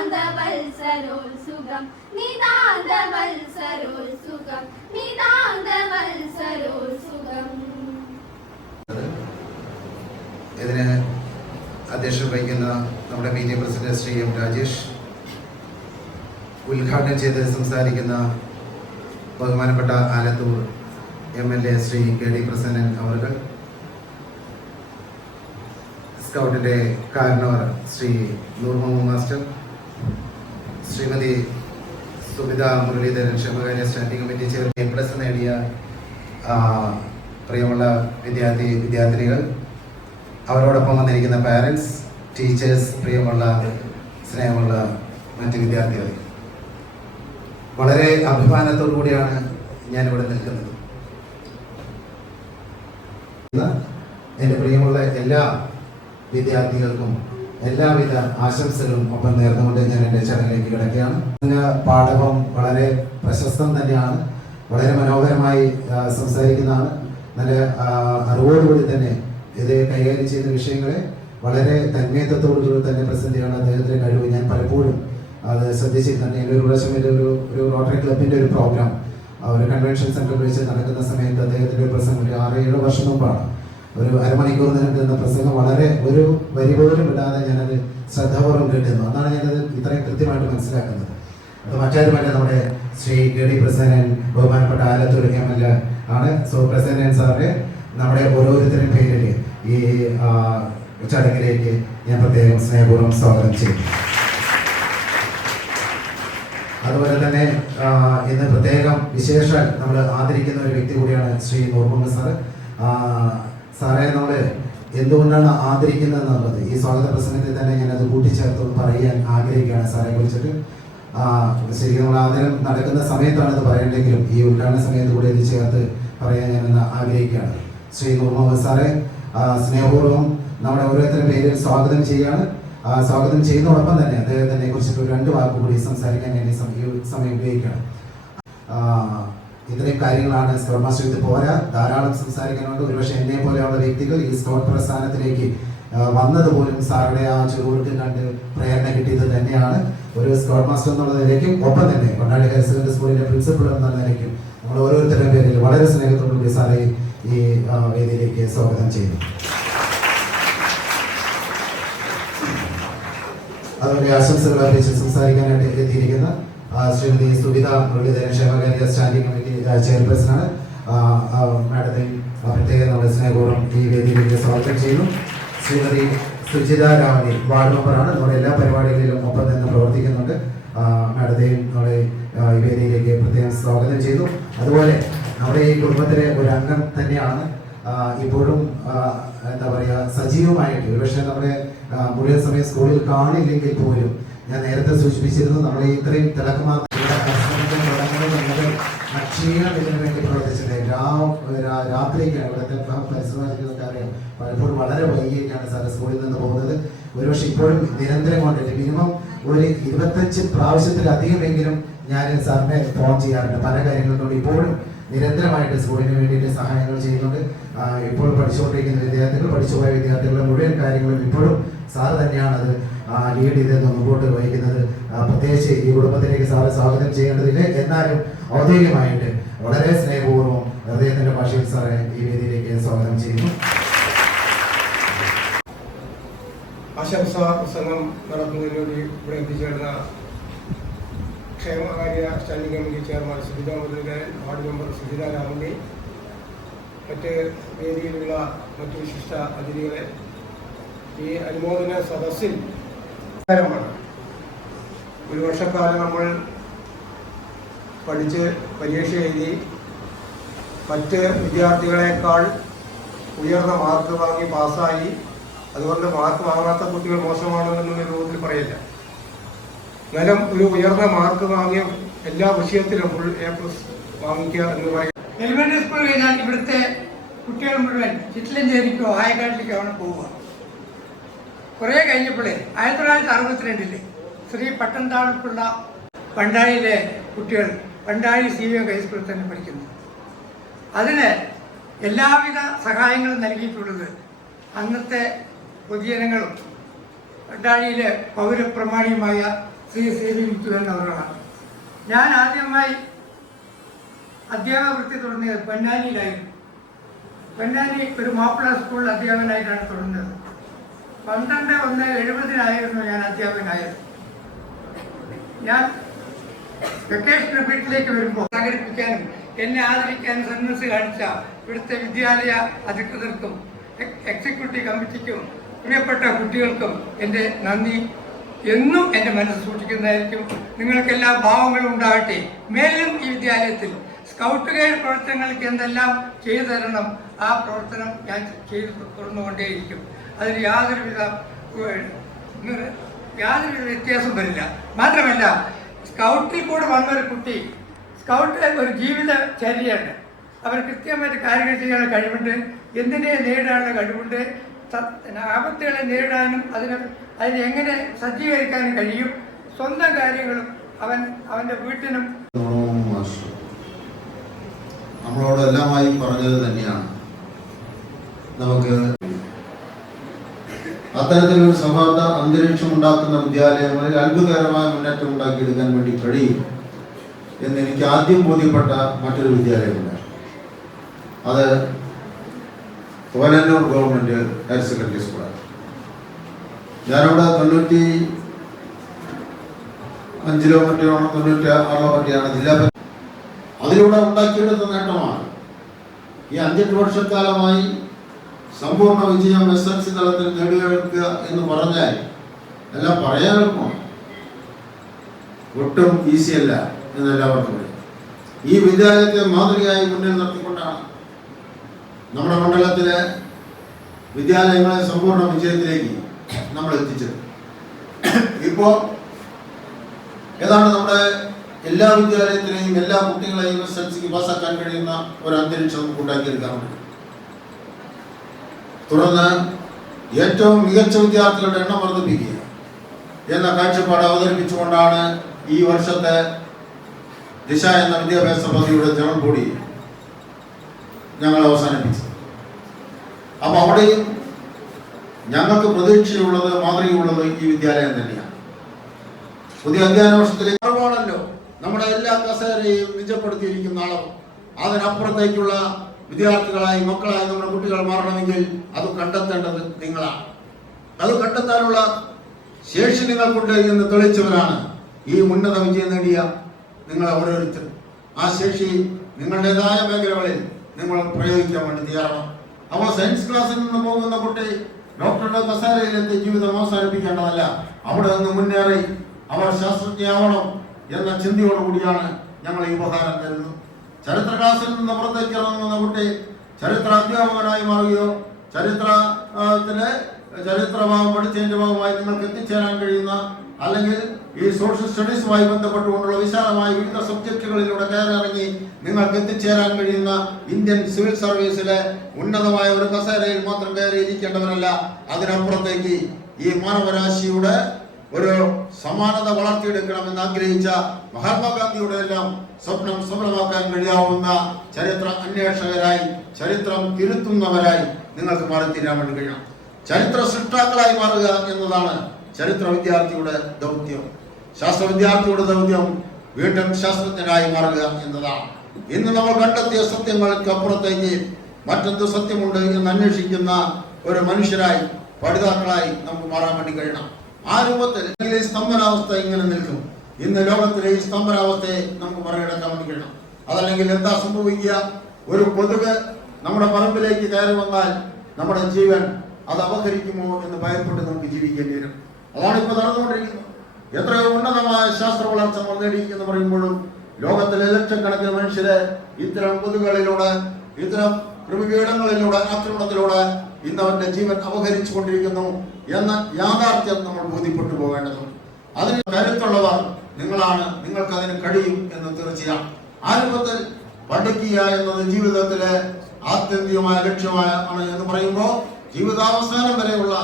നിതാന്തവത്സരോത്സുകം നിതാന്തവത്സരോത്സുകം നിതാന്തവത്സരോത്സുകം. ഇതിന് അധ്യക്ഷത വഹിക്കുന്ന നമ്മുടെ P T A president Shri M Rajesh, ഉദ്ഘാടനം ചെയ്ത് സംസാരിക്കുന്ന ബഹുമാനപ്പെട്ട ആലത്തൂർ MLA ശ്രീ KD പ്രസന്നൻ അവർ, സ്കൗട്ടിൻ്റെ കാരണവർ ശ്രീ നൂർ മുഹമ്മദ് മാസ്റ്റർ, ശ്രീമതി സുബിത മുരളീധരൻ, ക്ഷേമകാര്യ സ്റ്റാൻഡിംഗ് കമ്മിറ്റി ചെയർമാൻ, A+ നേടിയ പ്രിയമുള്ള വിദ്യാർത്ഥിനികൾ, അവരോടൊപ്പം വന്നിരിക്കുന്ന പാരൻസ്, ടീച്ചേഴ്സ്, പ്രിയമുള്ള സ്നേഹമുള്ള മറ്റ് വിദ്യാർത്ഥികൾ, വളരെ അഭിമാനത്തോടു കൂടിയാണ് ഞാനിവിടെ നിൽക്കുന്നത്. എൻ്റെ പ്രിയമുള്ള എല്ലാ വിദ്യാർത്ഥികൾക്കും എല്ലാവിധ ആശംസകളും ഒപ്പം നേർന്നുകൊണ്ട് ഞാൻ എൻ്റെ ചടങ്ങിലേക്ക് കിടക്കുകയാണ്. പാഠകം വളരെ പ്രശസ്തം തന്നെയാണ്, വളരെ മനോഹരമായി സംസാരിക്കുന്നതാണ്. നല്ല അറിവോടുകൂടി തന്നെ ഇത് കൈകാര്യം ചെയ്യുന്ന വിഷയങ്ങളെ വളരെ തന്മയത്വത്തോടുകൂടി തന്നെ പ്രസന്റ് ചെയ്യണം അദ്ദേഹത്തിൻ്റെ കഴിവ്. ഞാൻ പലപ്പോഴും അത് ശ്രദ്ധിച്ചിട്ടുണ്ട്. എൻ്റെ ഒരു പ്രാവശ്യം ഒരു റോട്ടറി ക്ലബിൻ്റെ ഒരു പ്രോഗ്രാം ഒരു കൺവെൻഷൻ സെൻറ്ററിൽ വെച്ച് നടക്കുന്ന സമയത്ത് അദ്ദേഹത്തിൻ്റെ ഒരു പ്രസംഗം ഒരു 6-7 വർഷം മുമ്പാണ്. ഒരു അരമണിക്കൂർ നിൽക്കുന്ന പ്രസംഗം വളരെ ഒരു വരി പോലും ഇടാതെ ഞാനത് ശ്രദ്ധാപൂർവ്വം കേട്ടിരുന്നു. അതാണ് ഞാനത് ഇത്രയും കൃത്യമായിട്ട് മനസ്സിലാക്കുന്നത്. അത് മറ്റാരുമല്ല, നമ്മുടെ ശ്രീ KD പ്രസന്നൻ, ബഹുമാനപ്പെട്ട ആലത്തൂർ MLA ആണ്. സോ പ്രസന്നൻ സാറിനെ നമ്മുടെ ഓരോരുത്തരും പേരിൽ ഈ ചടങ്ങിലേക്ക് ഞാൻ പ്രത്യേകം സ്നേഹപൂർവ്വം സ്വാഗതം ചെയ്യും. അതുപോലെ തന്നെ ഇന്ന് പ്രത്യേകം വിശേഷാൽ നമ്മൾ ആദരിക്കുന്ന ഒരു വ്യക്തി കൂടിയാണ് ശ്രീ നൂർ മുഹമ്മദ് സാറ്. സാറെ നമ്മൾ എന്തുകൊണ്ടാണ് ആദരിക്കുന്നത് എന്നുള്ളത് ഈ സ്വാഗത പ്രസംഗത്തിൽ തന്നെ ഞാനത് കൂട്ടിച്ചേർത്ത് പറയാൻ ആഗ്രഹിക്കുകയാണ് സാറെ കുറിച്ചിട്ട്. ശരിക്കും നമ്മൾ ആദരം നടക്കുന്ന സമയത്താണ് ഇത് പറയേണ്ടെങ്കിലും ഈ ഉദ്ഘാടന സമയത്ത് കൂടി ഇത് ചേർത്ത് പറയാൻ ഞാനെന്ന് ആഗ്രഹിക്കുകയാണ്. ശ്രീ നൂർ മുഹമ്മദ് സാറെ സ്നേഹപൂർവ്വം നമ്മുടെ ഓരോരുത്തരുടെ പേരിൽ സ്വാഗതം ചെയ്യുകയാണ്. സ്വാഗതം ചെയ്യുന്നതോടൊപ്പം തന്നെ അദ്ദേഹത്തിനെ കുറിച്ചിട്ട് 2 വാക്ക് കൂടി സംസാരിക്കാൻ ഞാൻ ഈ സമയം ഉപയോഗിക്കണം. ഇത്രയും കാര്യങ്ങളാണ് സ്കൗട്ട് മാസ്റ്റർ ഇത് പോരാ, ധാരാളം സംസാരിക്കാനുണ്ട്. ഒരുപക്ഷെ എന്നെ പോലെയുള്ള വ്യക്തികൾ ഈ സ്കൗട്ട് പ്രസ്ഥാനത്തിലേക്ക് വന്നതുപോലും സാറുടെ ആ ചുരുക്ക് കണ്ട് പ്രേരണ കിട്ടിയത് തന്നെയാണ്. ഒരു സ്കൗട്ട് മാസ്റ്റർ എന്നുള്ള നിലയ്ക്കും ഒപ്പം തന്നെ കൊണ്ടാടി ഹയർ സെക്കൻഡറി സ്കൂളിന്റെ പ്രിൻസിപ്പൾ എന്ന നിലയ്ക്കും നമ്മൾ ഓരോരുത്തരുടെ പേരിൽ വളരെ സ്നേഹത്തോടുകൂടി സാറെ ഈ വേദിയിലേക്ക് സ്വാഗതം ചെയ്യുന്നു. അതുപോലെ ആശംസകൾ അറിയിച്ച് സംസാരിക്കാനായിട്ട് എത്തിയിരിക്കുന്ന ശ്രീമതി സുബിത മുരളീധരൻ, ക്ഷേമകാര്യ സ്റ്റാൻഡിംഗ് കമ്മിറ്റി ചെയർപേഴ്സണാണ്. മാഡത്തെ പ്രത്യേകം നമ്മുടെ സ്നേഹപൂർവ്വം ഈ വേദിയിലേക്ക് സ്വാഗതം ചെയ്യുന്നു. ശ്രീമതി സുജിത രാമണി, വാർഡ് മെമ്പറാണ്. നമ്മുടെ എല്ലാ പരിപാടികളിലും ഒപ്പം നിന്ന് പ്രവർത്തിക്കുന്നുണ്ട്. മാഡത്തെയും നമ്മുടെ ഈ വേദിയിലേക്ക് പ്രത്യേകം സ്വാഗതം ചെയ്തു. അതുപോലെ നമ്മുടെ ഈ കുടുംബത്തിലെ ഒരു അംഗം തന്നെയാണ് ഇപ്പോഴും എന്താ പറയുക സജീവമായിട്ട്, ഒരുപക്ഷെ നമ്മുടെ മുഴുവൻ സമയം സ്കൂളിൽ കാണില്ലെങ്കിൽ പോലും ഞാൻ നേരത്തെ സൂചിപ്പിച്ചിരുന്നു, നമ്മൾ ഇത്രയും തിളക്കമാർന്ന ക്ഷീണം ഇതിനു വേണ്ടി പ്രവർത്തിച്ചത് രാത്രിക്കാണ്. ഇവിടുത്തെ പരിശ്രമിക്കുന്നതൊക്കെ അറിയാം, പലപ്പോഴും വളരെ വൈകിയൊക്കെയാണ് സാറ് സ്കൂളിൽ നിന്ന് പോകുന്നത്. ഒരുപക്ഷെ ഇപ്പോഴും നിരന്തരം കൊണ്ടിട്ട് മിനിമം ഒരു 25 പ്രാവശ്യത്തിലധികമെങ്കിലും ഞാൻ സാറിനെ ഫോൺ ചെയ്യാറുണ്ട് പല കാര്യങ്ങളോട്. ഇപ്പോഴും നിരന്തരമായിട്ട് സ്കൂളിന് വേണ്ടിയിട്ട് സഹായങ്ങൾ ചെയ്യുന്നുണ്ട്. ഇപ്പോൾ പഠിച്ചുകൊണ്ടിരിക്കുന്ന വിദ്യാർത്ഥികൾ, പഠിച്ചുപോയ വിദ്യാർത്ഥികളുടെ മുഴുവൻ കാര്യങ്ങളും ഇപ്പോഴും സാറ് തന്നെയാണ് അത് ലീഡ് ചെയ്ത് മുമ്പോട്ട് വഹിക്കുന്നത്. പ്രത്യേകിച്ച് ഈ കുടുംബത്തിലേക്ക് സാറ് സ്വാഗതം ചെയ്യേണ്ടതില്ല, എന്നാലും ഔദ്യോഗികമായിട്ട് വളരെ സ്നേഹപൂർവ്വം ഹൃദയത്തിന്റെ ഭാഷയിൽ സാറെ ഈ വേദിയിലേക്ക് സ്വാഗതം ചെയ്യുന്നു. ആശംസാ പ്രസംഗം നടത്തുന്നതിന് വേണ്ടി ഇവിടെ എത്തിച്ചേർന്ന ക്ഷേമകാര്യ standing committee chairman Subitha Muraleedharan, ward member Sujitha Ramani, മറ്റ് വേദിയിലുള്ള മറ്റ് വിശിഷ്ട അതിഥികളെ, ഈ അനുമോദന സദസ്സിൽ ഒരു വർഷക്കാലം നമ്മൾ പഠിച്ച് പരീക്ഷ എഴുതി മറ്റ് വിദ്യാർത്ഥികളെക്കാൾ ഉയർന്ന മാർക്ക് വാങ്ങി പാസ്സായി. അതുകൊണ്ട് മാർക്ക് വാങ്ങാത്ത കുട്ടികൾ മോശമാണെന്നൊന്നും രൂപത്തിൽ പറയില്ല. എന്നാലും ഒരു ഉയർന്ന മാർക്ക് വാങ്ങിയ എല്ലാ വിഷയത്തിലും ഫുൾ A+ വാങ്ങിക്കുക എന്ന് പറയും. എലിമെന്ററി സ്കൂൾ കഴിഞ്ഞാൽ ഇവിടുത്തെ കുട്ടികൾ മുഴുവൻ ചിറ്റിലഞ്ചേരിക്കോ ആയക്കാട്ടിലേക്കോ ആണ് പോവുക. കുറേ കഴിഞ്ഞപ്പോഴേ 1962 ശ്രീ പട്ടംതാഴത്തുള്ള പണ്ടായിലെ കുട്ടികൾ പണ്ടായി CVM ഹൈസ്കൂളിൽ തന്നെ പഠിക്കുന്നു. അതിന് എല്ലാവിധ സഹായങ്ങളും നൽകിയിട്ടുള്ളത് അന്നത്തെ പൊതുജനങ്ങളും പണ്ടാഴിയിലെ പൗരപ്രമാണിയുമായ ശ്രീ വി മുത്തുവൻ അവരാണ്. ഞാൻ ആദ്യമായി അധ്യാപക വൃത്തി തുടങ്ങിയത് പൊന്നാനിയിലായിരുന്നു. പൊന്നാനി ഒരു മാപ്പിള സ്കൂളിൽ അധ്യാപകനായിട്ടാണ് തുടങ്ങുന്നത്. 12/1/70 ഞാൻ അധ്യാപകനായത്. ഞാൻ വെക്കേഷൻ വീട്ടിലേക്ക് വരുമ്പോൾ സംഘടിപ്പിക്കാനും എന്നെ ആദരിക്കാനും സന്മനസ് കാണിച്ച ഇവിടുത്തെ വിദ്യാലയ അധികൃതർക്കും എക്സിക്യൂട്ടീവ് കമ്മിറ്റിക്കും പ്രിയപ്പെട്ട കുട്ടികൾക്കും എൻ്റെ നന്ദി എന്നും എൻ്റെ മനസ്സ് സൂക്ഷിക്കുന്നതായിരിക്കും. നിങ്ങൾക്കെല്ലാ ഭാവങ്ങളും ഉണ്ടാകട്ടെ. മേലും ഈ വിദ്യാലയത്തിൽ സ്കൗട്ട് ഗൈഡ് പ്രവർത്തനങ്ങൾക്ക് എന്തെല്ലാം ചെയ്തു തരണം ആ പ്രവർത്തനം ഞാൻ ചെയ്തു തുറന്നുകൊണ്ടേയിരിക്കും. അതിന് യാതൊരുവിധ വ്യത്യാസം വരില്ല. മാത്രമല്ല, സ്കൗട്ടിൽ കൂടെ വന്നൊരു കുട്ടി, സ്കൗട്ടിലെ ഒരു ജീവിത ചര്യയുണ്ട്. അവർ കൃത്യമായിട്ട് കാര്യങ്ങൾ ചെയ്യാനുള്ള കഴിവുണ്ട്, എന്തിനെ നേരിടാനുള്ള കഴിവുണ്ട്, ആപത്തുകളെ നേരിടാനും അതിനെ എങ്ങനെ സജ്ജീകരിക്കാനും കഴിയും. സ്വന്തം കാര്യങ്ങളും അവൻ്റെ വീട്ടിനും നമ്മളോട് എല്ലാമായി പറഞ്ഞത് തന്നെയാണ്. നമുക്ക് അത്തരത്തിലൊരു സൗഹാർദ്ദ അന്തരീക്ഷം ഉണ്ടാക്കുന്ന വിദ്യാലയങ്ങളിൽ അത്ഭുതകരമായ മുന്നേറ്റം ഉണ്ടാക്കിയെടുക്കാൻ വേണ്ടി കഴിയും എന്ന് എനിക്ക് ആദ്യം ബോധ്യപ്പെട്ട മറ്റൊരു വിദ്യാലയമുണ്ട്. അത് കോലന്നൂർ ഗവൺമെൻറ് ഹയർ സെക്കൻഡറി സ്കൂളാണ്. ഞാനവിടെ 95 മറ്റോ 96 മറ്റെയാണ് ജില്ലാ പഞ്ചായത്ത്. അതിലൂടെ ഉണ്ടാക്കിയെടുത്ത നേട്ടമാണ് ഈ 5-8 വർഷക്കാലമായി സമ്പൂർണ്ണ വിജയം SLC തലത്തിൽ നേടിയെടുക്കുക എന്ന് പറഞ്ഞാൽ എല്ലാം പറയാൻ എളുപ്പമാണ്, ഒട്ടും ഈസിയല്ല എന്നെല്ലാവർക്കും അറിയാം. ഈ വിദ്യാലയത്തെ മാതൃകയായി മുന്നിൽ നിർത്തിക്കൊണ്ടാണ് നമ്മുടെ മണ്ഡലത്തിലെ വിദ്യാലയങ്ങളെ സമ്പൂർണ്ണ വിജയത്തിലേക്ക് നമ്മൾ എത്തിച്ചത്. ഇപ്പോൾ ഏതാണ് നമ്മുടെ എല്ലാ വിദ്യാലയത്തിലെയും എല്ലാ കുട്ടികളെയും SLCക്ക് പാസ്സാക്കാൻ കഴിയുന്ന ഒരു അന്തരീക്ഷം നമുക്ക് ഉണ്ടാക്കിയെടുക്കാൻ വേണ്ടി. തുടർന്ന് ഏറ്റവും മികച്ച വിദ്യാർത്ഥികളുടെ എണ്ണം വർദ്ധിപ്പിക്കുക എന്ന കാഴ്ചപ്പാട് അവതരിപ്പിച്ചുകൊണ്ടാണ് ഈ വർഷത്തെ ദിശ എന്ന വിദ്യാഭ്യാസ പദ്ധതിയുടെ ജനറൽ ബോഡി ഞങ്ങൾ അവസാനിപ്പിച്ചത്. അപ്പോൾ അവിടെയും ഞങ്ങൾക്ക് പ്രതീക്ഷയുള്ളത്, മാതൃകയുള്ളത് ഈ വിദ്യാലയം തന്നെയാണ്. പുതിയ അധ്യയന വർഷത്തിലേക്ക് കുറവാണല്ലോ നമ്മുടെ എല്ലാ കസേരയും നിജപ്പെടുത്തിയിരിക്കുന്ന അളവ്. അതിനപ്പുറത്തേക്കുള്ള വിദ്യാർത്ഥികളായി, മക്കളായി നമ്മുടെ കുട്ടികൾ മാറണമെങ്കിൽ അത് കണ്ടെത്തേണ്ടത് നിങ്ങളാണ്. അത് കണ്ടെത്താനുള്ള ശേഷി നിങ്ങൾക്കുണ്ട് എന്ന് തെളിയിച്ചവരാണ് ഈ ഉന്നത വിജയം നേടിയ നിങ്ങൾ ഓരോരുത്തർ. ആ ശേഷി നിങ്ങളുടേതായ മേഖലകളിൽ നിങ്ങൾ പ്രയോഗിക്കാൻ വേണ്ടി തയ്യാറാണ്. അപ്പോൾ സയൻസ് ക്ലാസ്സിൽ നിന്ന് പോകുന്ന കുട്ടി ഡോക്ടറുടെ കസേരയിലെത്തി ജീവിതം അവസാനിപ്പിക്കേണ്ടതല്ല. അവിടെ നിന്ന് മുന്നേറി അവർ ശാസ്ത്രജ്ഞയാവണം എന്ന ചിന്തയോടുകൂടിയാണ് ഞങ്ങൾ ഈ ഉപഹാരം തരുന്നത്. ചരിത്ര ക്ലാസ്സിൽ നിന്ന് പുറത്തേക്ക് ഇറങ്ങുന്ന കുട്ടി ചരിത്ര അധ്യാപകനായി മാറുകയോ ചരിത്രഭാവം പഠിച്ചതിൻ്റെ ഭാഗമായി നിങ്ങൾക്ക് എത്തിച്ചേരാൻ കഴിയുന്ന, അല്ലെങ്കിൽ ഈ സോഷ്യൽ സ്റ്റഡീസുമായി ബന്ധപ്പെട്ടുകൊണ്ടുള്ള വിശാലമായ വിവിധ സബ്ജക്റ്റുകളിലൂടെ കയറിറങ്ങി നിങ്ങൾക്ക് എത്തിച്ചേരാൻ കഴിയുന്ന ഇന്ത്യൻ സിവിൽ സർവീസിലെ ഉന്നതമായ ഒരു കസേരയിൽ മാത്രം കയറിയിരിക്കേണ്ടവരല്ല. അതിനപ്പുറത്തേക്ക് ഈ മാനവരാശിയുടെ ഒരു സമാനത വളർത്തിയെടുക്കണമെന്ന് ആഗ്രഹിച്ച മഹാത്മാഗാന്ധിയുടെ എല്ലാം സ്വപ്നം സഫലമാക്കാൻ കഴിയാവുന്ന ചരിത്ര അന്വേഷകരായി, ചരിത്രം തിരുത്തുന്നവരായി നിങ്ങൾക്ക് മാറിത്തീരാൻ വേണ്ടി കഴിയണം. ചരിത്ര സൃഷ്ടാക്കളായി മാറുക എന്നതാണ് ചരിത്ര വിദ്യാർത്ഥിയുടെ ദൗത്യം. ശാസ്ത്ര വിദ്യാർത്ഥിയുടെ ദൗത്യം വീണ്ടും ശാസ്ത്രജ്ഞനായി മാറുക എന്നതാണ്. ഇന്ന് നമ്മൾ കണ്ടെത്തിയ സത്യങ്ങൾക്ക് അപ്പുറത്തേക്ക് മറ്റെന്ത് സത്യമുണ്ട് എന്ന് അന്വേഷിക്കുന്ന ഒരു മനുഷ്യരായി, പഠിതാക്കളായി നമുക്ക് മാറാൻ വേണ്ടി കഴിയണം. ആ രൂപത്തിൽ ഈ സ്തംഭനാവസ്ഥ ഇങ്ങനെ നിൽക്കും. ഇന്ന് ലോകത്തിലെ ഈ സ്തംഭനാവസ്ഥയെ നമുക്ക് മറികടക്കാൻ വേണ്ടി കഴിയണം. അതല്ലെങ്കിൽ എന്താ സംഭവിക്കുക? ഒരു കൊതുക് നമ്മുടെ പറമ്പിലേക്ക് കയറി വന്നാൽ നമ്മുടെ ജീവൻ അത് അപഹരിക്കുമോ എന്ന് ഭയപ്പെട്ട് നമുക്ക് ജീവിക്കേണ്ടി വരും. അതാണ് ഇപ്പോൾ നടന്നുകൊണ്ടിരിക്കുന്നത്. എത്രയോ ഉന്നതമായ ശാസ്ത്ര വളർച്ച നേടിയിരിക്കുന്നു പറയുമ്പോഴും ലോകത്തിലെ ലക്ഷക്കണക്കിന് മനുഷ്യരെ ഇത്തരം കൊതുകുകളിലൂടെ, ഇത്തരം കൃമികീടങ്ങളിലൂടെ, ആക്രമണത്തിലൂടെ ഇന്ന് അവന്റെ ജീവൻ അപഹരിച്ചു കൊണ്ടിരിക്കുന്നു എന്ന യാഥാർത്ഥ്യം നമ്മൾ ബോധ്യപ്പെട്ടു പോകേണ്ടതുണ്ട്. അതിന് കരുത്തുള്ളവർ നിങ്ങളാണ്, നിങ്ങൾക്ക് അതിന് കഴിയും എന്ന് തീർച്ചയാണ്. ആ രൂപത്തിൽ പഠിക്കുക എന്നത് ജീവിതത്തിലെ ആത്യന്തികമായ ലക്ഷ്യമാണ് എന്ന് പറയുമ്പോൾ ജീവിതാവസാനം വരെയുള്ള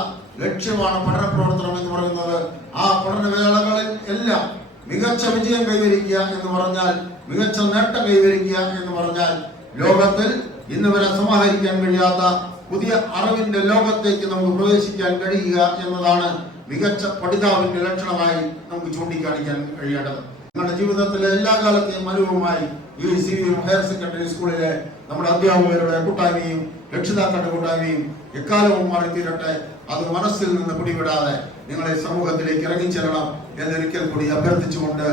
ലക്ഷ്യമാണ് പഠന പ്രവർത്തനം എന്ന് പറയുന്നത്. ആ പഠനവേളകളിൽ എല്ലാം മികച്ച വിജയം കൈവരിക്കുക എന്ന് പറഞ്ഞാൽ, മികച്ച നേട്ടം കൈവരിക്കുക എന്ന് പറഞ്ഞാൽ, ലോകത്തിൽ ഇന്ന് വരെ സമാഹരിക്കാൻ കഴിയാത്ത പുതിയ അറിവിന്റെ ലോകത്തേക്ക് നമുക്ക് പ്രവേശിക്കാൻ കഴിയുക എന്നതാണ് മികച്ച പഠിതാവിന്റെ ലക്ഷണമായി നമുക്ക് ചൂണ്ടിക്കാണിക്കാൻ കഴിയേണ്ടത്. നിങ്ങളുടെ ജീവിതത്തിലെ എല്ലാ കാലത്തെയും അനുഭവമായി ഈ CVM ഹയർ സെക്കൻഡറി സ്കൂളിലെ നമ്മുടെ അധ്യാപകരുടെ കൂട്ടായ്മയും രക്ഷിതാക്കളുടെ കൂട്ടായ്മയും എക്കാലവും മാറിത്തീരട്ടെ. അത് മനസ്സിൽ നിന്ന് പിടിവിടാതെ നിങ്ങളെ സമൂഹത്തിലേക്ക് ഇറങ്ങിച്ചെല്ലണം എന്നൊരിക്കൽ കൂടി അഭ്യർത്ഥിച്ചുകൊണ്ട്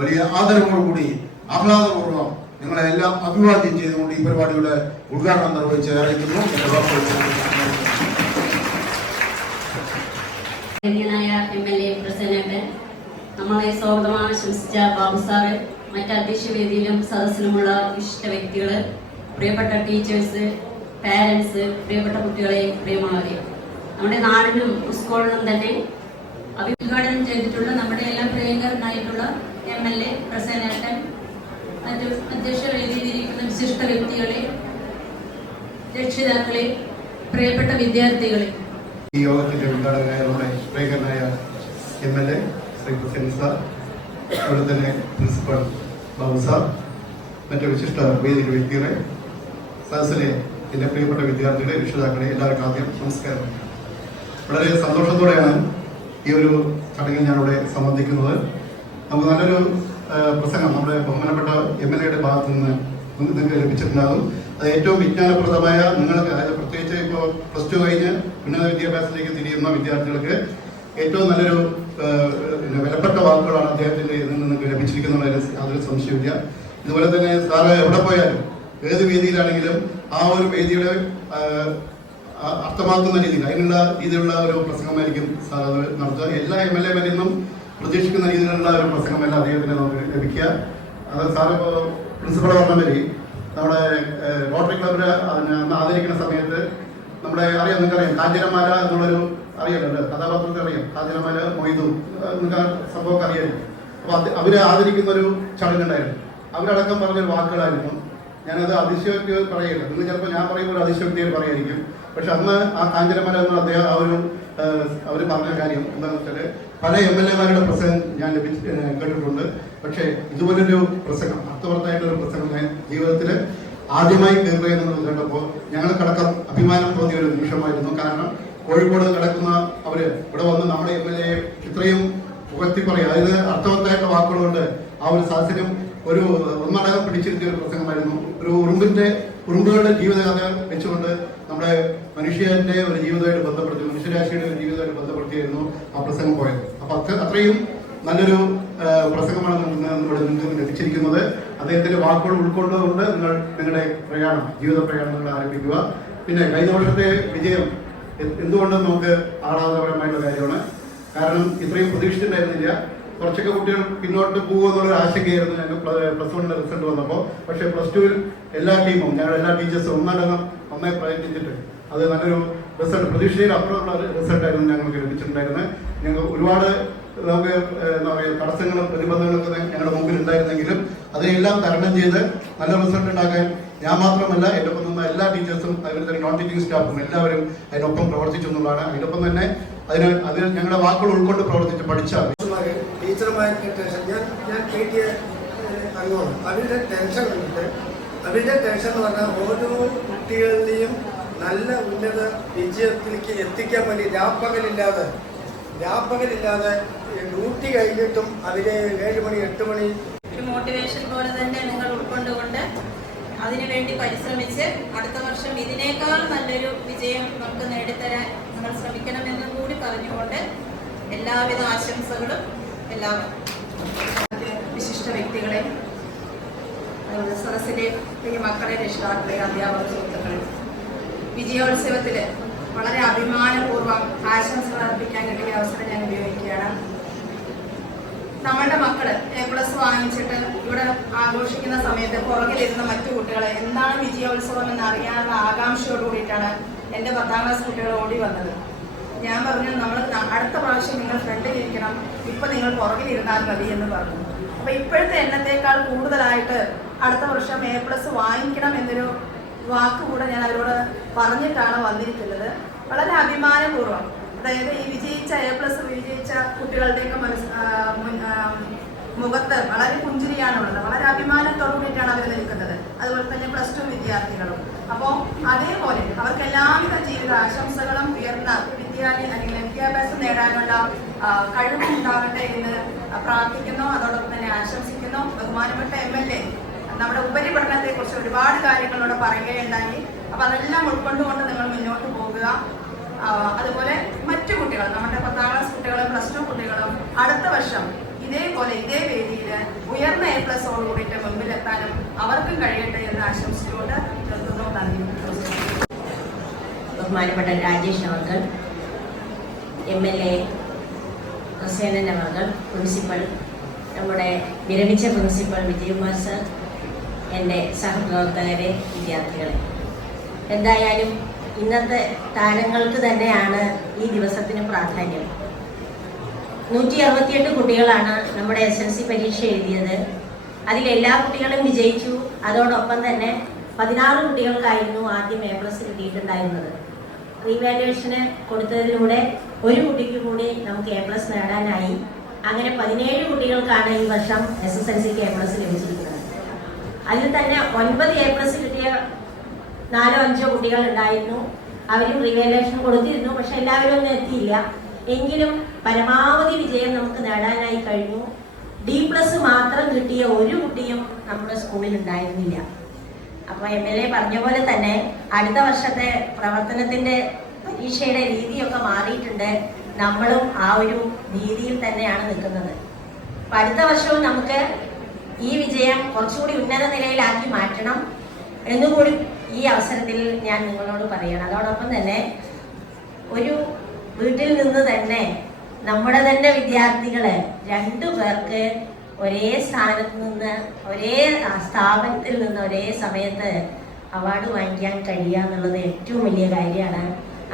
വലിയ ആദരവോടുകൂടി ആഹ്ലാദപൂർവ്വം നിങ്ങളെ എല്ലാം അഭിവാദ്യം ചെയ്തുകൊണ്ട് ഈ പരിപാടിയുടെ ഉദ്ഘാടനം നിർവഹിച്ച് അറിയിക്കുന്നു. MLA പ്രസിഡന്റ് നമ്മളെ സ്വാഗതം ആശംസിച്ച ബാബു സാറ്, മറ്റ് അധ്യക്ഷ വേദിയിലും സദസ്സിലുമുള്ള വിശിഷ്ട വ്യക്തികള്, പ്രിയപ്പെട്ട ടീച്ചേഴ്സ്, പാരന്റ്സ്, പ്രിയപ്പെട്ട കുട്ടികളെ, പ്രിയമാവരെ, നമ്മുടെ നാടിനും സ്കൂളിനും തന്നെ ഉദ്ഘാടനം ചെയ്തിട്ടുള്ള നമ്മുടെ എല്ലാം പ്രിയങ്കരനായിട്ടുള്ള MLA പ്രസിഡന്റ്, മറ്റ് അധ്യക്ഷ വേദിയിലിരിക്കുന്ന വിശിഷ്ട വ്യക്തികളെ, രക്ഷിതാക്കളെ, പ്രിയപ്പെട്ട വിദ്യാർത്ഥികളെ, ഈ യോഗത്തിന്റെ ഉദ്ഘാടകനായ നമ്മുടെ പ്രിയങ്കരനായ MLA ശ്രീ ഹുസൈൻ സാർ, അതുപോലെ തന്നെ പ്രിൻസിപ്പൽ ബാബു സാർ, മറ്റു വിശിഷ്ട വേദിയിലെ വ്യക്തികളെ, സദസ്സിലെ എൻ്റെ പ്രിയപ്പെട്ട വിദ്യാർത്ഥികളെ, രക്ഷിതാക്കളെ, എല്ലാവർക്കും ആദ്യം നമസ്കാരം. വളരെ സന്തോഷത്തോടെയാണ് ഈ ഒരു ചടങ്ങിൽ ഞാനിവിടെ സംബന്ധിക്കുന്നത്. നമുക്ക് നല്ലൊരു പ്രസംഗം നമ്മുടെ ബഹുമാനപ്പെട്ട MLA ഭാഗത്തു നിന്ന് നിങ്ങൾക്ക് ലഭിച്ചിട്ടുണ്ടാകും. അത് ഏറ്റവും വിജ്ഞാനപ്രദമായ നിങ്ങൾക്ക്, അതായത് പ്രത്യേകിച്ച് ഇപ്പോൾ +2 കഴിഞ്ഞ് ഉന്നത വിദ്യാഭ്യാസത്തിലേക്ക് തിരിയുന്ന വിദ്യാർത്ഥികൾക്ക് ഏറ്റവും നല്ലൊരു വിലപ്പെട്ട വാക്കുകളാണ് അദ്ദേഹത്തിൻ്റെ ഇതിൽ നിങ്ങൾക്ക് ലഭിച്ചിരിക്കുന്നതിൽ യാതൊരു സംശയമില്ല. ഇതുപോലെ തന്നെ സാറ് എവിടെ പോയാലും ഏത് വേദിയിലാണെങ്കിലും ആ ഒരു വേദിയുടെ അർത്ഥമാക്കുന്ന രീതിയിൽ അതിനുള്ള രീതിയിലുള്ള ഒരു പ്രസംഗമായിരിക്കും സാർ അത് നടത്തുക. എല്ലാ MLA നിന്നും പ്രതീക്ഷിക്കുന്ന രീതിയിലുള്ള ഒരു പ്രസംഗമല്ല അദ്ദേഹത്തിന് നമുക്ക് ലഭിക്കുക. അത് സാറ് ഇപ്പോൾ പ്രിൻസിപ്പൾ പറഞ്ഞ മാതിരി നമ്മുടെ റോട്ടറി ക്ലബിന് അന്ന് ആദരിക്കുന്ന സമയത്ത് നമ്മുടെ നിങ്ങൾക്കറിയാം കാഞ്ചനമാല എന്നുള്ളൊരു അറിയാമല്ലോ, കഥാപാത്രത്തെ അറിയാം, കാഞ്ചനമാല മൊയ്തു നിങ്ങൾക്ക് സംഭവമൊക്കെ അറിയാമായിരുന്നു. അപ്പോൾ അവരെ ആദരിക്കുന്ന ഒരു ചടങ്ങുണ്ടായിരുന്നു. അവരടക്കം പറഞ്ഞൊരു വാക്കുകളായിരുന്നു. ഞാനത് അതിശയോക്തി പറയില്ല, ഇന്ന് ചിലപ്പോൾ ഞാൻ പറയുമ്പോൾ അതിശയോക്തിയിൽ പറയായിരിക്കും. പക്ഷെ അന്ന് ആ കാഞ്ചനമാല എന്ന അദ്ദേഹം അവർ പറഞ്ഞ കാര്യം എന്താണെന്ന് വെച്ചാൽ പല MLA പ്രസംഗം ഞാൻ കേട്ടിട്ടുണ്ട്. പക്ഷേ ഇതുപോലൊരു പ്രസംഗം, അർത്ഥവത്തായിട്ടൊരു പ്രസംഗം ഞാൻ ജീവിതത്തിൽ ആദ്യമായി കേൾക്കുക എന്നുള്ളത് കണ്ടപ്പോൾ ഞങ്ങൾക്കടക്കം അഭിമാനം തോന്നിയ ഒരു നിമിഷമായിരുന്നു. കാരണം കോഴിക്കോട് കിടക്കുന്ന അവർ ഇവിടെ വന്ന് നമ്മുടെ MLA ഇത്രയും പുകഴ്ത്തി പറയും, അതായത് അർത്ഥവത്തായിട്ടുള്ള വാക്കുകളുണ്ട്. ആ ഒരു സാഹചര്യം ഒരു ഒന്നടകം പിടിച്ചിരുത്തിയ ഒരു പ്രസംഗമായിരുന്നു. ഒരു ഉറുമ്പുകളുടെ ജീവിതകഥ വെച്ചുകൊണ്ട് നമ്മുടെ മനുഷ്യന്റെ ഒരു ജീവിതമായിട്ട് ബന്ധപ്പെടുത്തി, മനുഷ്യരാശിയുടെ ഒരു ജീവിതമായിട്ട് ബന്ധപ്പെടുത്തിയായിരുന്നു ആ പ്രസംഗം പോയത്. അപ്പൊ അത്രയും നല്ലൊരു പ്രസംഗമാണ് നിങ്ങൾക്ക് ലഭിച്ചിരിക്കുന്നത്. അദ്ദേഹത്തിന്റെ വാക്കുകൾ ഉൾക്കൊണ്ടുകൊണ്ട് നിങ്ങളുടെ ജീവിത പ്രയാണം നിങ്ങൾ ആരംഭിക്കുക. പിന്നെ കഴിഞ്ഞ വർഷത്തെ വിജയം എന്തുകൊണ്ടും നമുക്ക് ആഹ്ലാദപരമായിട്ടുള്ള കാര്യമാണ്. കാരണം ഇത്രയും പ്രതീക്ഷിച്ചിട്ടുണ്ടായിരുന്നില്ല. കുറച്ചൊക്കെ കുട്ടികൾ പിന്നോട്ട് പോകുമെന്നുള്ളൊരു ആശങ്കയായിരുന്നു ഞങ്ങൾക്ക് +1 റിസൾട്ട് വന്നപ്പോൾ. പക്ഷേ +2 എല്ലാ ടീമും, ഞങ്ങളുടെ എല്ലാ ടീച്ചേഴ്സും നന്നായി പ്രയത്നിച്ചിട്ട് അത് നല്ലൊരു റിസൾട്ട്, പ്രതീക്ഷയിൽ അപ്പുറമുള്ള റിസൾട്ടായിരുന്നു ഞങ്ങൾക്ക് ലഭിച്ചിട്ടുണ്ടായിരുന്നത്. ഞങ്ങൾ ഒരുപാട് നമുക്ക് എന്താ പറയുക തടസ്സങ്ങളും പ്രതിബന്ധങ്ങളൊക്കെ ഞങ്ങളുടെ മുമ്പിൽ ഉണ്ടായിരുന്നെങ്കിലും അതിനെല്ലാം തരണം ചെയ്ത് നല്ല റിസൾട്ട് ഉണ്ടാക്കാൻ ഞാൻ മാത്രമല്ല, എൻ്റെ ഒപ്പം നിന്ന എല്ലാ ടീച്ചേഴ്സും, അതുപോലെ തന്നെ നോൺ ടീച്ചിങ് സ്റ്റാഫും എല്ലാവരും അതിനൊപ്പം പ്രവർത്തിച്ചു എന്നുള്ളതാണ്. അതിനൊപ്പം തന്നെ അതിൽ ഞങ്ങളുടെ വാക്കുകൾ ഉൾക്കൊണ്ട് പ്രവർത്തിച്ച് പഠിച്ച ടീച്ചർമാരുടെ ടെൻഷൻ ഞാൻ കേട്ടിയ അറിവാണ്. അവരുടെ ടെൻഷൻ കണ്ടിട്ട് അവരുടെ ടെൻഷൻ എന്ന് പറഞ്ഞാൽ ഓരോ കുട്ടികളുടെയും നല്ല ഉന്നത വിജയത്തിലേക്ക് എത്തിക്കാൻ വേണ്ടി രാപ്പകലില്ലാതെ ഡ്യൂട്ടി കഴിഞ്ഞിട്ടും അതിലെ 7 മണി 8 മണി മോട്ടിവേഷൻ പോലെ തന്നെ നിങ്ങൾ ഉൾക്കൊണ്ടുകൊണ്ട് അതിനുവേണ്ടി പരിശ്രമിച്ച് അടുത്ത വർഷം ഇതിനേക്കാൾ നല്ലൊരു വിജയം നമുക്ക് നേടിത്തരാൻ നമ്മൾ ശ്രമിക്കണമെന്നും കൂടി പറഞ്ഞുകൊണ്ട് എല്ലാവിധ ആശംസകളും എല്ലാവരും വിശിഷ്ട വ്യക്തികളെ, അതുപോലെ സദസ്സിലെ പ്രിയ മക്കളെ, രക്ഷിതാക്കളെ, അധ്യാപക സുഹൃത്തുക്കളെ, വിജയോത്സവത്തിൽ വളരെ അഭിമാനപൂർവ്വം ആശംസകൾ അർപ്പിക്കാൻ കിട്ടിയ അവസരം ഞാൻ ഉപയോഗിക്കുകയാണ്. നമ്മുടെ മക്കള് A+ വാങ്ങിച്ചിട്ട് ഇവിടെ ആഘോഷിക്കുന്ന സമയത്ത് പുറകിലിരുന്ന മറ്റു കുട്ടികളെ എന്താണ് വിജയോത്സവം എന്ന് അറിയാനുള്ള ആകാംക്ഷയോട് കൂടിയിട്ടാണ് എൻ്റെ 10ാം ക്ലാസ് കുട്ടികൾ ഓടി വന്നത്. ഞാൻ പറഞ്ഞു, നമ്മൾ അടുത്ത പ്രാവശ്യം നിങ്ങൾ ഫ്രണ്ടിലിരിക്കണം, ഇപ്പം നിങ്ങൾ പുറകിലിരുന്നാൽ മതി എന്ന് പറഞ്ഞു. അപ്പോൾ ഇപ്പോഴത്തെ എണ്ണത്തേക്കാൾ കൂടുതലായിട്ട് അടുത്ത വർഷം A+ വാങ്ങിക്കണം എന്നൊരു വാക്കുകൂടെ ഞാൻ അവരോട് പറഞ്ഞിട്ടാണ് വന്നിരിക്കുന്നത്. വളരെ അഭിമാനപൂർവ്വം, അതായത് ഈ വിജയിച്ച A+ വിജയിച്ച കുട്ടികളുടെയൊക്കെ മുഖത്ത് വളരെ പുഞ്ചിരിയാണുള്ളത്. വളരെ അഭിമാനത്തോടു കൂടിയിട്ടാണ് അവർ നിൽക്കുന്നത്. അതുപോലെ തന്നെ +2 വിദ്യാർത്ഥികളും. അപ്പോൾ അതേപോലെ അവർക്ക് എല്ലാവിധ ജീവിത ആശംസകളും ഉയർന്ന അല്ലെങ്കിൽ വിദ്യാഭ്യാസം നേടാനുള്ള കഴിവുണ്ടാകട്ടെ എന്ന് പ്രാർത്ഥിക്കുന്നു. അതോടൊപ്പം തന്നെ ആശംസിക്കുന്നു. ബഹുമാനപ്പെട്ട MLA നമ്മുടെ ഉപരിപഠനത്തെക്കുറിച്ച് ഒരുപാട് കാര്യങ്ങളോട് പറയുകയുണ്ടായി. അപ്പം അതെല്ലാം ഉൾക്കൊണ്ടുകൊണ്ട് നിങ്ങൾ മുന്നോട്ട് പോകുക. അതുപോലെ മറ്റു കുട്ടികൾ, നമ്മുടെ 10ാം ക്ലാസ് കുട്ടികളും +2 കുട്ടികളും അടുത്ത വർഷം ഇതേപോലെ ഇതേ വേദിയിൽ ഉയർന്ന A+ഓടുകൂടിയിട്ട് മുമ്പിലെത്താനും അവർക്കും കഴിയട്ടെ എന്ന് ആശംസിച്ചുകൊണ്ട് നിർത്തുന്നു. നന്ദി. ബഹുമാനപ്പെട്ട രാജേഷ് അവർകൾ, MLA ഹുസൈനൻ അവർകൾ, പ്രിൻസിപ്പൽ, നമ്മുടെ വിരമിച്ച പ്രിൻസിപ്പൽ വിജയകുമാർ സർ, എൻ്റെ സഹപ്രവർത്തകരെ, വിദ്യാർത്ഥികളെ, എന്തായാലും ഇന്നത്തെ താരങ്ങൾക്ക് തന്നെയാണ് ഈ ദിവസത്തിന് പ്രാധാന്യം. 168 കുട്ടികളാണ് നമ്മുടെ SLC പരീക്ഷ എഴുതിയത്. അതിൽ എല്ലാ കുട്ടികളും വിജയിച്ചു. അതോടൊപ്പം തന്നെ 16 കുട്ടികൾക്കായിരുന്നു ആദ്യം A+ കിട്ടിയിട്ടുണ്ടായിരുന്നത്. റീവാലുവേഷന് കൊടുത്തതിലൂടെ ഒരു കുട്ടിക്ക് കൂടി നമുക്ക് A+ നേടാനായി. അങ്ങനെ 17 കുട്ടികൾക്കാണ് ഈ വർഷം SSLCക്ക് A+ ലഭിച്ചിരിക്കുന്നത്. അതിൽ തന്നെ 9 A+ കിട്ടിയ 4-5 കുട്ടികൾ ഉണ്ടായിരുന്നു. അവരും റീവാലുവേഷൻ കൊടുത്തിരുന്നു. പക്ഷെ എല്ലാവരും ഒന്നും എത്തിയില്ല. എങ്കിലും പരമാവധി വിജയം നമുക്ക് നേടാനായി കഴിഞ്ഞു. D+ മാത്രം കിട്ടിയ ഒരു കുട്ടിയും നമ്മുടെ സ്കൂളിൽ ഉണ്ടായിരുന്നില്ല. അപ്പോൾ MLA പറഞ്ഞ പോലെ തന്നെ അടുത്ത വർഷത്തെ പ്രവർത്തനത്തിൻ്റെ പരീക്ഷയുടെ രീതിയൊക്കെ മാറിയിട്ടുണ്ട്. നമ്മളും ആ ഒരു രീതിയിൽ തന്നെയാണ് നിൽക്കുന്നത്. അപ്പം അടുത്ത വർഷവും നമുക്ക് ഈ വിജയം കുറച്ചുകൂടി ഉന്നത നിലയിലാക്കി മാറ്റണം എന്നുകൂടി ഈ അവസരത്തിൽ ഞാൻ നിങ്ങളോട് പറയണം. അതോടൊപ്പം തന്നെ ഒരു വീട്ടിൽ നിന്ന് തന്നെ നമ്മുടെ തന്നെ വിദ്യാർത്ഥികളെ 2 പേർക്ക് ഒരേ സ്ഥാനത്ത് നിന്ന്, ഒരേ സ്ഥാപനത്തിൽ നിന്ന് ഒരേ സമയത്ത് അവാർഡ് വാങ്ങിക്കാൻ കഴിയുക എന്നുള്ളത് ഏറ്റവും വലിയ കാര്യമാണ്.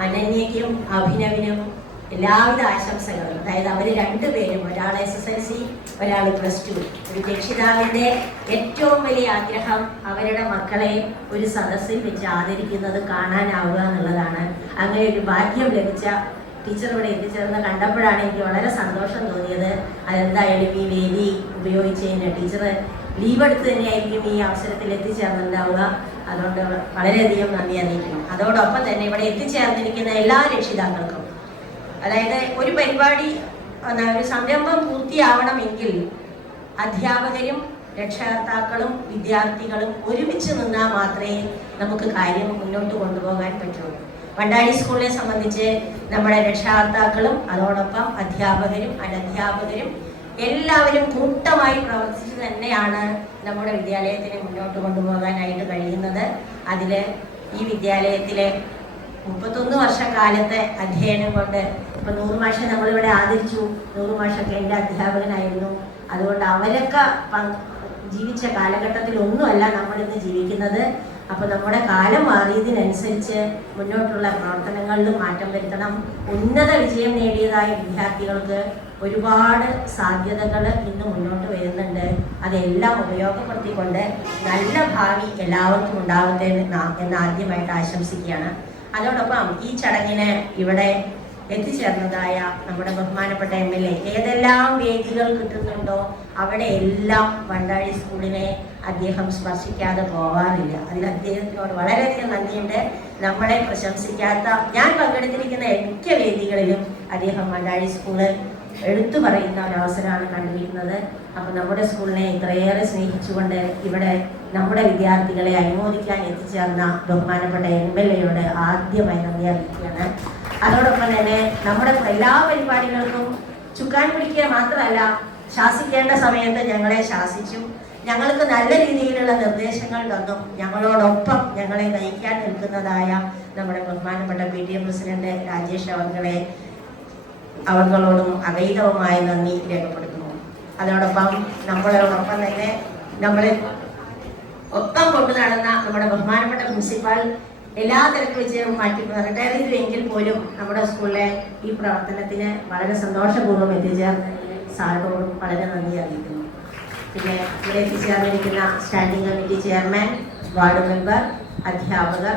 അനന്യയ്ക്കും അഭിനവിനും എല്ലാവിധ ആശംസകളും. അതായത് അവർ 2 പേരും, ഒരാൾ SSLC, ഒരാൾ +2. ഒരു രക്ഷിതാവിൻ്റെ ഏറ്റവും വലിയ ആഗ്രഹം അവരുടെ മക്കളെ ഒരു സദസ്സിൽ വെച്ച് ആദരിക്കുന്നത് കാണാനാവുക എന്നുള്ളതാണ്. അങ്ങനെ ഒരു ഭാഗ്യം ലഭിച്ച ടീച്ചർ ഇവിടെ എത്തിച്ചേർന്ന് കണ്ടപ്പോഴാണ് എനിക്ക് വളരെ സന്തോഷം തോന്നിയത്. അതെന്തായാലും ഈ വേദി ഉപയോഗിച്ചതിന് ടീച്ചർ ലീവ് എടുത്ത് തന്നെയായിരിക്കും ഈ അവസരത്തിൽ എത്തിച്ചേർന്നുണ്ടാവുക. അതുകൊണ്ട് വളരെയധികം നന്ദി അറിയിക്കണം. അതോടൊപ്പം തന്നെ ഇവിടെ എത്തിച്ചേർന്നിരിക്കുന്ന എല്ലാ രക്ഷിതാക്കൾക്കും, അതായത് ഒരു പരിപാടി, ഒരു സംരംഭം പൂർത്തിയാവണമെങ്കിൽ അധ്യാപകരും രക്ഷകർത്താക്കളും വിദ്യാർത്ഥികളും ഒരുമിച്ച് നിന്നാൽ മാത്രമേ നമുക്ക് കാര്യം മുന്നോട്ട് കൊണ്ടുപോകാൻ പറ്റുള്ളൂ. വണ്ടാഴി സ്കൂളിനെ സംബന്ധിച്ച് നമ്മുടെ രക്ഷകർത്താക്കളും അതോടൊപ്പം അധ്യാപകരും അനധ്യാപകരും എല്ലാവരും കൂട്ടമായി പ്രവർത്തിച്ച് തന്നെയാണ് നമ്മുടെ വിദ്യാലയത്തിനെ മുന്നോട്ട് കൊണ്ടുപോകാനായിട്ട് കഴിയുന്നത്. അതിൽ ഈ വിദ്യാലയത്തിലെ 31 വർഷക്കാലത്തെ അധ്യയനം കൊണ്ട്, ഇപ്പം 100 മാഷെ നമ്മളിവിടെ ആദരിച്ചു. 100 മാഷൊക്കെ എൻ്റെ അധ്യാപകനായിരുന്നു. അതുകൊണ്ട് അവരൊക്കെ ജീവിച്ച കാലഘട്ടത്തിലൊന്നുമല്ല നമ്മളിന്ന് ജീവിക്കുന്നത്. അപ്പോൾ നമ്മുടെ കാലം മാറിയതിനനുസരിച്ച് മുന്നോട്ടുള്ള പ്രവർത്തനങ്ങളിലും മാറ്റം വരുത്തണം. ഉന്നത വിജയം നേടിയതായ വിദ്യാർത്ഥികൾക്ക് ഒരുപാട് സാധ്യതകൾ ഇന്ന് മുന്നോട്ട് വരുന്നുണ്ട്. അതെല്ലാം ഉപയോഗപ്പെടുത്തിക്കൊണ്ട് നല്ല ഭാവി എല്ലാവർക്കും ഉണ്ടാവട്ടെ എന്ന് ആദ്യമായിട്ട് ആശംസിക്കുകയാണ്. അതോടൊപ്പം ഈ ചടങ്ങിന് ഇവിടെ എത്തിച്ചേർന്നതായ നമ്മുടെ ബഹുമാനപ്പെട്ട MLA ഏതെല്ലാം വേദികൾ കിട്ടുന്നുണ്ടോ അവിടെ എല്ലാം വണ്ടാഴി സ്കൂളിനെ അദ്ദേഹം സ്പർശിക്കാതെ പോവാറില്ല. അതിൽ അദ്ദേഹത്തിനോട് വളരെയധികം നന്ദിയുണ്ട്. നമ്മളെ പ്രശംസിക്കാത്ത, ഞാൻ പങ്കെടുത്തിരിക്കുന്ന മിക്ക വേദികളിലും അദ്ദേഹം വണ്ടാഴി സ്കൂള് എടുത്തു പറയുന്ന ഒരവസരമാണ് കണ്ടിരിക്കുന്നത്. അപ്പം നമ്മുടെ സ്കൂളിനെ ഇത്രയേറെ സ്നേഹിച്ചുകൊണ്ട് ഇവിടെ നമ്മുടെ വിദ്യാർത്ഥികളെ അനുമോദിക്കാൻ എത്തിച്ചേർന്ന ബഹുമാനപ്പെട്ട MLAയോട് ആദ്യമായി നന്ദി അറിയിക്കുകയാണ്. അതോടൊപ്പം തന്നെ നമ്മുടെ എല്ലാ പരിപാടികൾക്കും ചുക്കാൻ പിടിക്കുക മാത്രമല്ല, ശാസിക്കേണ്ട സമയത്ത് ഞങ്ങളെ ശാസിച്ചു, ഞങ്ങൾക്ക് നല്ല രീതിയിലുള്ള നിർദ്ദേശങ്ങൾ തന്നു, ഞങ്ങളോടൊപ്പം ഞങ്ങളെ നയിക്കാൻ നിൽക്കുന്നതായ നമ്മുടെ ബഹുമാനപ്പെട്ട PTA പ്രസിഡന്റ് രാജേഷ് അവർകളോടും അഗൈതവുമായ നന്ദി രേഖപ്പെടുത്തുന്നു. അതോടൊപ്പം നമ്മളോടൊപ്പം തന്നെ നമ്മളെ ഒപ്പം കൊണ്ടു നടന്ന നമ്മുടെ ബഹുമാനപ്പെട്ട പ്രിൻസിപ്പാൾ എല്ലാ തരത്തിൽ വെച്ച് റിട്ടയർ ചെയ്തുവെങ്കിൽ പോലും നമ്മുടെ സ്കൂളിലെ ഈ പ്രവർത്തനത്തിന് വളരെ സന്തോഷപൂർവ്വം എത്തിച്ചേർന്ന് സാറിനോടും വളരെ നന്ദി അറിയിക്കുന്നു. പിന്നെ ഇവിടെ എത്തിച്ചേർന്നിരിക്കുന്ന standing committee chairman, ward member, അധ്യാപകർ,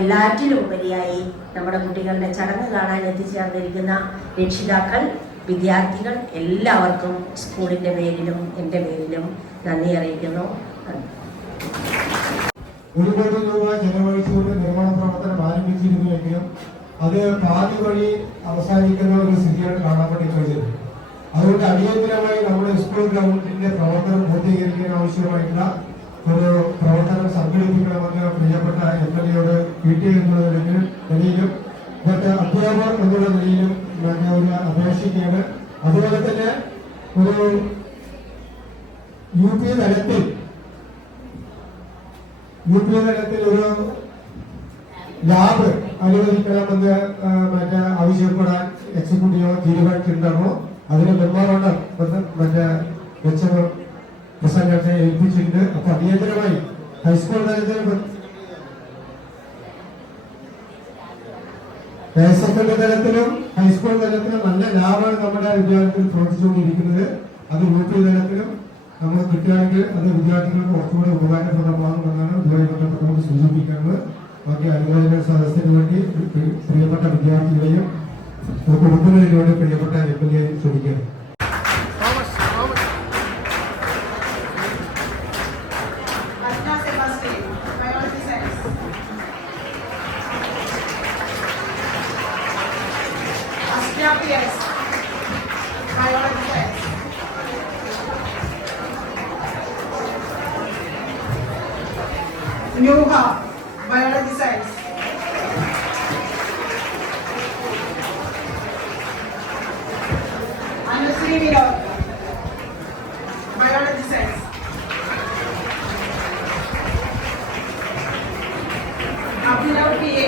എല്ലാറ്റിലും ഉപരിയായി നമ്മുടെ കുട്ടികളുടെ ചടങ്ങ് കാണാൻ എത്തിച്ചേർന്നിരിക്കുന്ന രക്ഷിതാക്കൾ, വിദ്യാർത്ഥികൾ, എല്ലാവർക്കും സ്കൂളിൻ്റെ പേരിലും എൻ്റെ പേരിലും നന്ദി അറിയിക്കുന്നു. 1 കോടി രൂപ ചെലവഴിച്ചുകൊണ്ട് നിർമ്മാണ പ്രവർത്തനം ആരംഭിച്ചിരുന്നുവെങ്കിലും അത് പാതി വഴി അവസാനിക്കുന്ന ഒരു സ്ഥിതിയാണ് കാണാൻ വേണ്ടി കഴിഞ്ഞത്. അതുകൊണ്ട് അടിയന്തരമായി നമ്മുടെ സ്കൂൾ ഗ്രൗണ്ടിന്റെ പ്രവർത്തനം പൂർത്തീകരിക്കാൻ ആവശ്യമായിട്ടുള്ള ഒരു പ്രവർത്തനം സംഘടിപ്പിക്കണമെന്ന് പ്രിയപ്പെട്ട MLA-യോട് PTA എന്നുള്ള നിലയിലും മറ്റ് അധ്യാപകർ എന്നുള്ള നിലയിലും ഒരു അപേക്ഷിക്കുകയാണ്. അതുപോലെ തന്നെ ഒരു UP തലത്തിൽ ഒരു ലാബ് അനുവദിക്കണമെന്ന് ആവശ്യപ്പെടാൻ എക്സിക്യൂട്ടീവ് തീരുമാനിച്ചിട്ടുണ്ടാണോ? അതിന് മെമ്മോറാണ്ടം പ്രസംഗത്തെ ഏൽപ്പിച്ചിട്ടുണ്ട്. അപ്പൊ അടിയന്തരമായി ഹൈസ്കൂൾ തലത്തിൽ ഹയർ സെക്കൻഡറി തലത്തിലും ഹൈസ്കൂൾ തലത്തിലും നല്ല ലാഭമാണ് നമ്മുടെ വിദ്യാലയത്തിൽ പ്രവർത്തിച്ചുകൊണ്ടിരിക്കുന്നത്. അത് UP തലത്തിലും നമ്മൾ കിട്ടുകയാണെങ്കിൽ അത് വിദ്യാർത്ഥികൾക്ക് കുറച്ചുകൂടി ഉപകാരപ്രദമാകുമെന്നാണ് ഇതുമായി ബന്ധപ്പെട്ടുകൊണ്ട് സൂചിപ്പിക്കുന്നത്. ബാക്കി അനുമോദന സദസ്സിന് വേണ്ടി പ്രിയപ്പെട്ട വിദ്യാർത്ഥികളെയും കുടുംബങ്ങളിലൂടെ പ്രിയപ്പെട്ട MLA ക്ഷണിക്കുന്നു. Nuha, Biology Science. Anusri Vinod, Biology Science. Abhinav PA,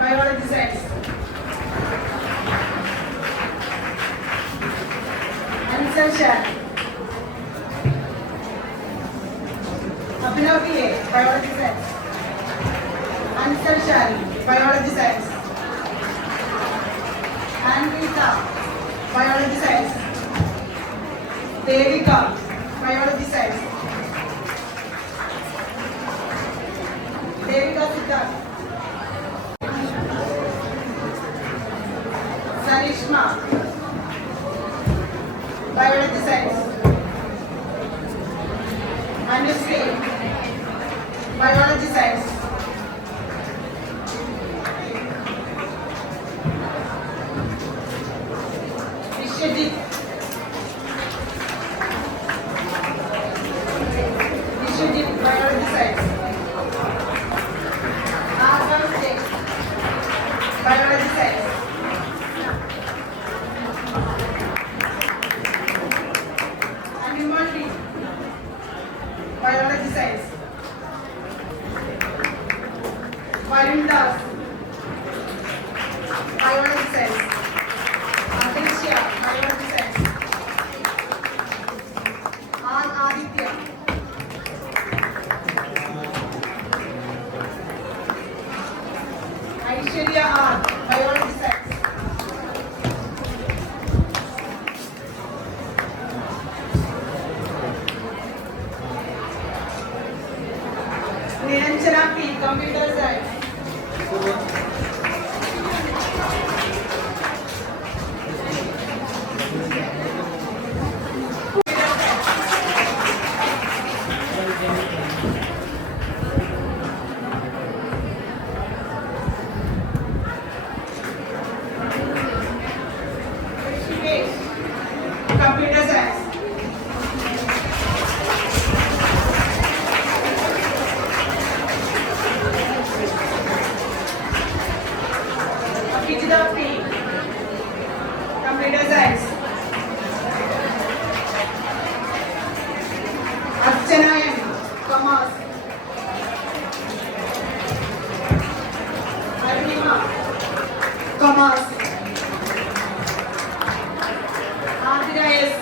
Biology Science. Ansel Shah, Abhinav PA, Biology Science. Ansel Shari, Biology Science. Anvita, Biology Science. Devika, Biology Science. Devika Siddharth. Sarishma, Biology Science. Anusri, Biology Science. Vishwajit, Biology Science. Arthur Singh, Biology Science. Animal Tree, Biology Science. Varun Das, Biology Science. Aditya, Biology Science. Aditya. Aishwarya R, Biology Science. Niranjana P, Computer Science. Computer Science. Abhijita P, Computer Science. Archana M, Commerce. Arnima, Commerce. Adira S,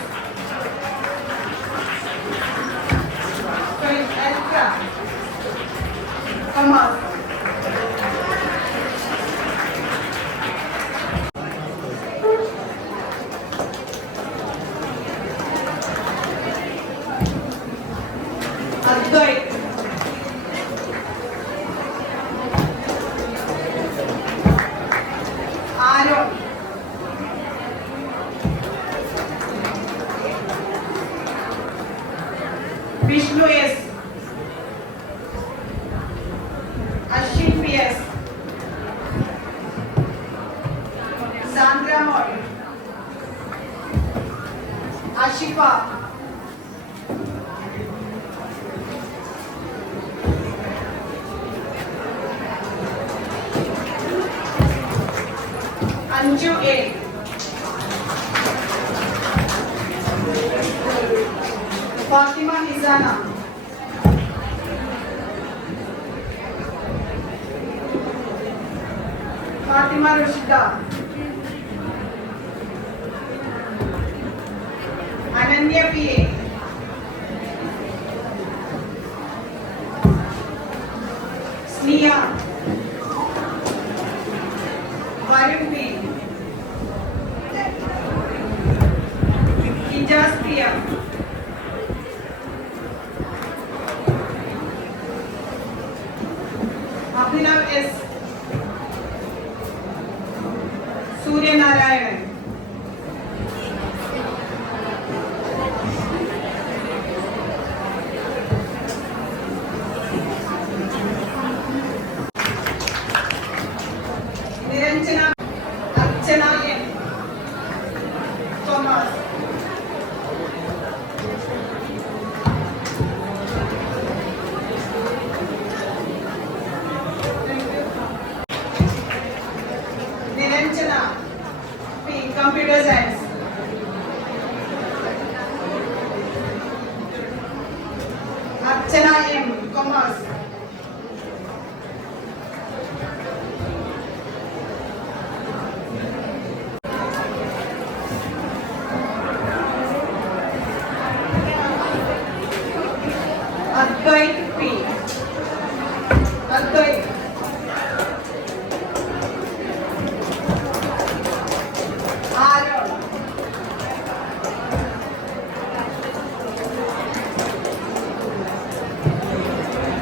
Eltra, Commerce. Advait, Aaron, Ashifa, Anju A, Fathima Hisana, Fathima Rushida, Ananya P A, Sniya, Varun P, Hijas Priya, Abhinav S, Suryanarayanan, Niranjana, Archana N, Thomas, Niranjana P, computer science, Archana M, commerce, Advait P, Advait, Aaron,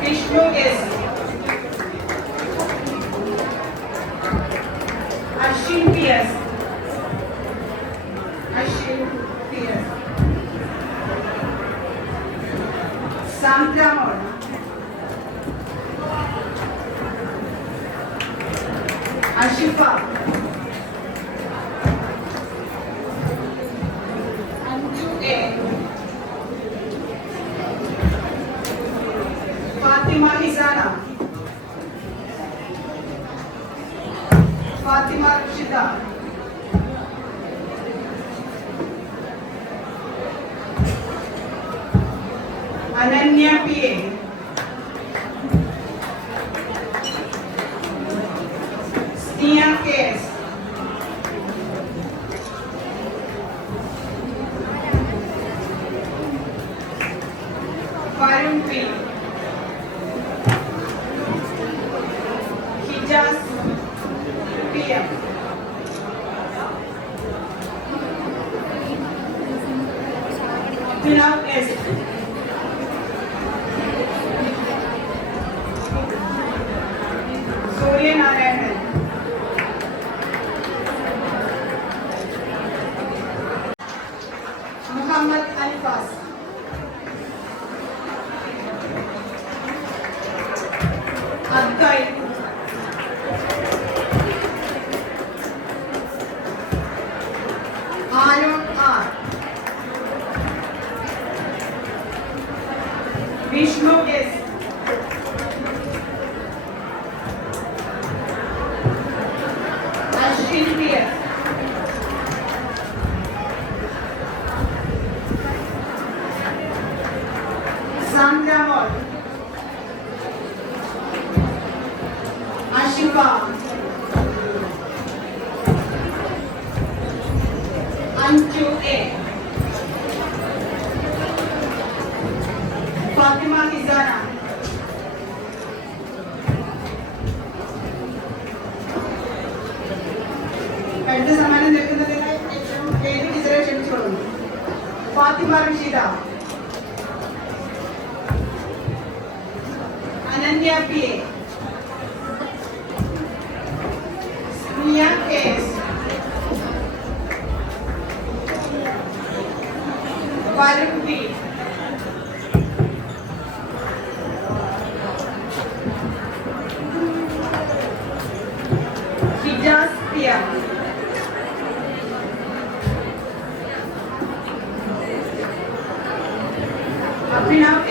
Vishnu S, Ashwin P S, Ashwin P S, Sandramol, Ashifa, Anju A, Fathima Hisana, Fathima Rushida, Ananya P A, Sniya K S, Varun P, Hijas P M, Abhinav S, Suryanarayanan, Muhammad Alfas, Advaith, Aaron R, Vishnu S, Ashwin P S, Sandramol, Ashifa, Anju A, Fathima Hisana, അടുത്ത സമ്മാനം നൽകുന്നതിന് ഏറ്റവും വേദി ടീച്ചറെ ക്ഷണിച്ചുകൊള്ളുന്നു. Fathima Rasheeda, Ananya P A, Sniya K S, Varun P, Hijas P M, Abhinav